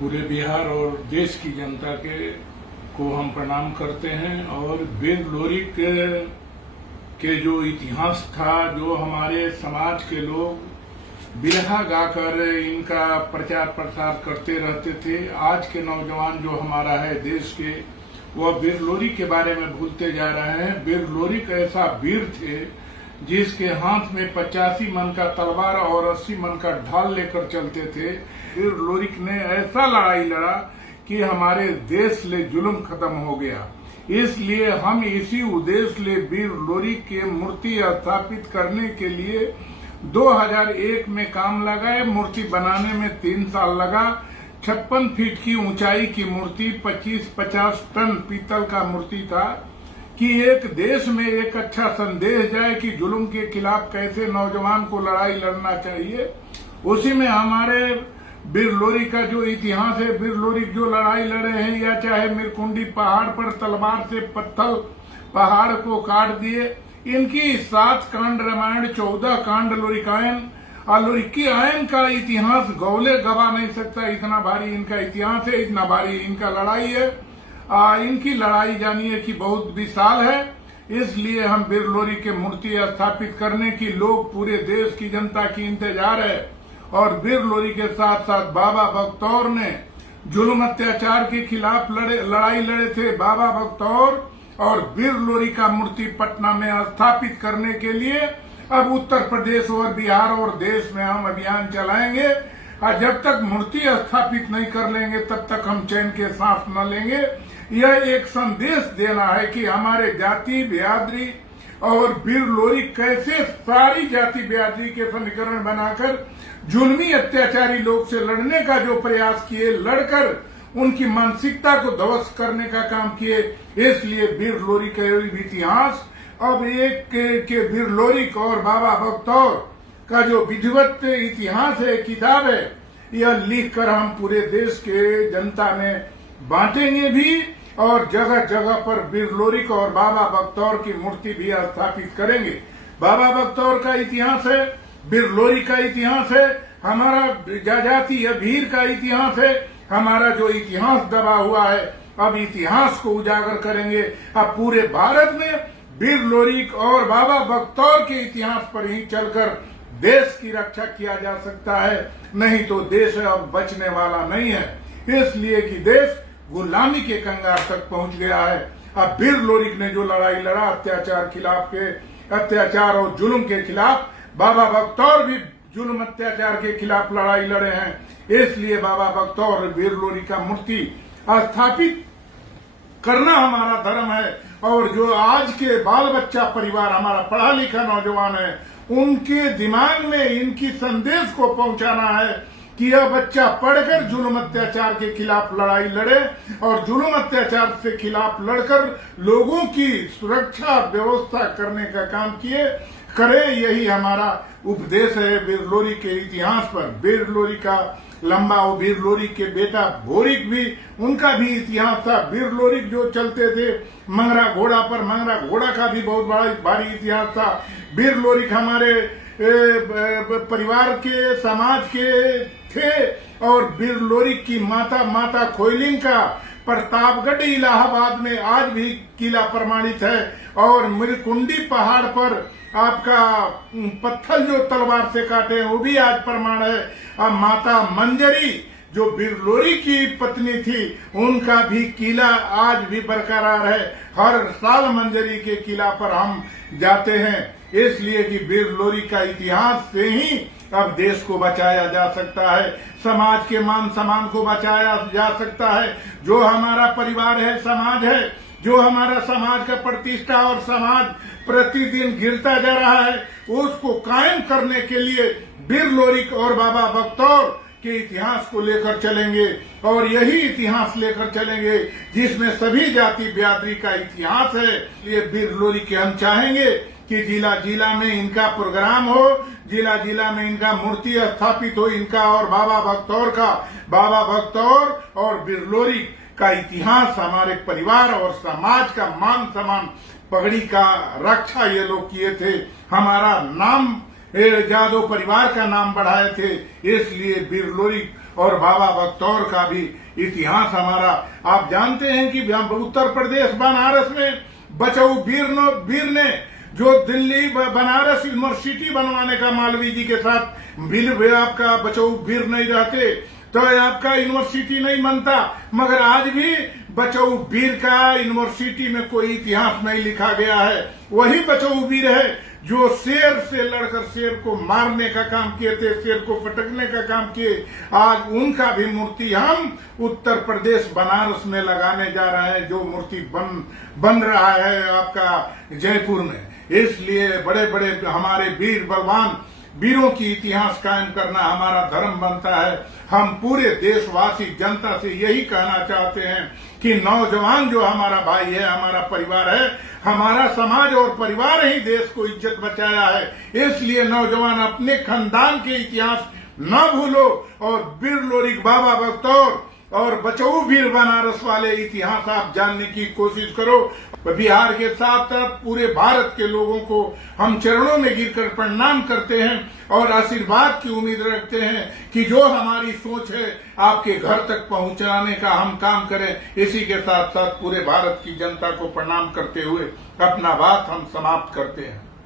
पूरे बिहार और देश की जनता को हम प्रणाम करते हैं। और वीर लोरी के जो इतिहास था, जो हमारे समाज के लोग बिरहा गाकर इनका प्रचार प्रसार करते रहते थे, आज के नौजवान जो हमारा है देश के, वह वीर लोरी के बारे में भूलते जा रहे हैं। वीर लोरी ऐसा वीर थे जिसके हाथ में 85 मन का तलवार और 80 मन का ढाल लेकर चलते थे। वीर लोरी ने ऐसा लड़ाई लड़ा कि हमारे देश ले जुल्म खत्म हो गया। इसलिए हम इसी उद्देश्य ले वीर लोरी के मूर्ति स्थापित करने के लिए 2001 में काम लगाए। मूर्ति बनाने में 3 साल लगा। 56 फीट की ऊंचाई की मूर्ति, 25-50 टन पीतल का मूर्ति था कि एक देश में एक अच्छा संदेश जाए कि जुल्म के खिलाफ कैसे नौजवान को लड़ाई लड़ना चाहिए। उसी में हमारे वीर लोरी का जो इतिहास है, वीर लोरी जो लड़ाई लड़े हैं, या चाहे मिरकुंडी पहाड़ पर तलवार से पत्थर पहाड़ को काट दिए, इनकी 7 कांड रामायण, 14 कांड लोरिकायन और लोरिकायन का इतिहास गौले गवा नहीं सकता। इतना भारी इनका इतिहास है, इतना भारी इनका लड़ाई है। इनकी लड़ाई जानिए कि बहुत विशाल है। इसलिए हम वीर लोरी के मूर्ति स्थापित करने की लोग पूरे देश की जनता की इंतजार है। और वीर लोरी के साथ साथ बाबा बख्तौर ने जुल्म अत्याचार के खिलाफ लड़ाई लड़े थे। बाबा बख्तौर और वीर लोरी का मूर्ति पटना में स्थापित करने के लिए अब उत्तर प्रदेश और बिहार और देश में हम अभियान चलाएंगे। और जब तक मूर्ति स्थापित नहीं कर लेंगे तब तक हम चैन के सांस न लेंगे। यह एक संदेश देना है कि हमारे जाति बिरादरी और वीर लोरी कैसे सारी जाति बिरादरी के समीकरण बनाकर जुल्मी अत्याचारी लोग से लड़ने का जो प्रयास किए, लड़कर उनकी मानसिकता को ध्वस्त करने का काम किए। इसलिए वीर लोरी का इतिहास अब एक के वीर लोरी और बाबा बख्तौर का जो विधिवत इतिहास है, किताब है, यह लिखकर हम पूरे देश के जनता में बांटेंगे भी और जगह जगह पर वीर लोरी और बाबा बख्तौर की मूर्ति भी स्थापित करेंगे। बाबा बख्तौर का इतिहास है, वीर लोरी का इतिहास है, हमारा जाजातीय वीर का इतिहास है। हमारा जो इतिहास दबा हुआ है, अब इतिहास को उजागर करेंगे। अब पूरे भारत में वीर लोरी और बाबा बख्तौर के इतिहास पर ही चलकर देश की रक्षा किया जा सकता है, नहीं तो देश अब बचने वाला नहीं है। इसलिए कि देश गुलामी के कंगार तक पहुंच गया है। अब वीर लोरी ने जो लड़ाई लड़ा अत्याचार और जुल्म के खिलाफ, बाबा बख्तौर भी जुल्म अत्याचार के खिलाफ लड़ाई लड़े हैं। इसलिए बाबा बख्तौर और वीर लोरी का मूर्ति स्थापित करना हमारा धर्म है। और जो आज के बाल बच्चा परिवार, हमारा पढ़ा लिखा नौजवान है, उनके दिमाग में इनकी संदेश को पहुंचाना है कि यह बच्चा पढ़कर जुल्म अत्याचार के खिलाफ लड़ाई लड़े और जुल्म अत्याचार से खिलाफ लड़कर लोगों की सुरक्षा व्यवस्था करने का काम करे। यही हमारा उपदेश है वीर लोरी के इतिहास पर। वीर लोरी का लंबा, और वीर लोरी के बेटा भोरिक भी, उनका भी इतिहास था। वीर लोरी जो चलते थे मंगरा घोड़ा पर, मंगरा घोड़ा का भी बहुत भारी इतिहास था। वीर लोरी हमारे परिवार के, समाज के थे। और वीर लोरी की माता खोइलिंग का प्रतापगढ़ इलाहाबाद में आज भी किला प्रमाणित है। और मिरकुंडी पहाड़ पर आपका पत्थर जो तलवार से काटे हैं, वो भी आज प्रमाण है। अब माता मंजरी जो वीर लोरी की पत्नी थी, उनका भी किला आज भी बरकरार है। हर साल मंजरी के किला पर हम जाते हैं। इसलिए कि वीर लोरी का इतिहास से ही अब देश को बचाया जा सकता है, समाज के मान सम्मान को बचाया जा सकता है। जो हमारा परिवार है, समाज है, जो हमारा समाज का प्रतिष्ठा और समाज प्रतिदिन गिरता जा रहा है, उसको कायम करने के लिए वीर लोरी और बाबा बख्तौर के इतिहास को लेकर चलेंगे। और यही इतिहास लेकर चलेंगे जिसमें सभी जाति बिरादरी का इतिहास है। ये वीर लोरी के हम चाहेंगे कि जिला जिला में इनका प्रोग्राम हो, जिला जिला में इनका मूर्ति स्थापित हो, इनका और बाबा बख्तौर का। बाबा बख्तौर और वीर लोरी का इतिहास हमारे परिवार और समाज का मान सम्मान, पगड़ी का रक्षा ये लोग किए थे। हमारा नाम यादव परिवार का नाम बढ़ाए थे। इसलिए वीर लोरी और बाबा बख्तौर का भी इतिहास हमारा आप जानते हैं कि उत्तर प्रदेश बनारस में बचऊ वीर ने जो दिल्ली बनारस यूनिवर्सिटी बनवाने का मालवीय जी के साथ बिल आपका बचऊ वीर नहीं रहते तो आपका यूनिवर्सिटी नहीं बनता। मगर आज भी बचऊ वीर का यूनिवर्सिटी में कोई इतिहास नहीं लिखा गया है। वही बचऊ वीर है जो शेर से लड़कर शेर को मारने का काम किए थे, शेर को पटकने का काम किए। आज उनका भी मूर्ति हम उत्तर प्रदेश बनारस में लगाने जा रहे हैं, जो मूर्ति बन रहा है आपका जयपुर में। इसलिए बड़े बड़े हमारे वीर बलवान वीरों की इतिहास कायम करना हमारा धर्म बनता है। हम पूरे देशवासी जनता से यही कहना चाहते हैं कि नौजवान जो हमारा भाई है, हमारा परिवार है, हमारा समाज और परिवार ही देश को इज्जत बचाया है। इसलिए नौजवान अपने खानदान के इतिहास न भूलो और वीर लोरिक बाबा बख्तौर और बचऊ वीर बनारस वाले इतिहास आप जानने की कोशिश करो। बिहार के साथ साथ पूरे भारत के लोगों को हम चरणों में गिरकर प्रणाम करते हैं और आशीर्वाद की उम्मीद रखते हैं कि जो हमारी सोच है आपके घर तक पहुंचाने का हम काम करें। इसी के साथ साथ पूरे भारत की जनता को प्रणाम करते हुए अपना बात हम समाप्त करते हैं।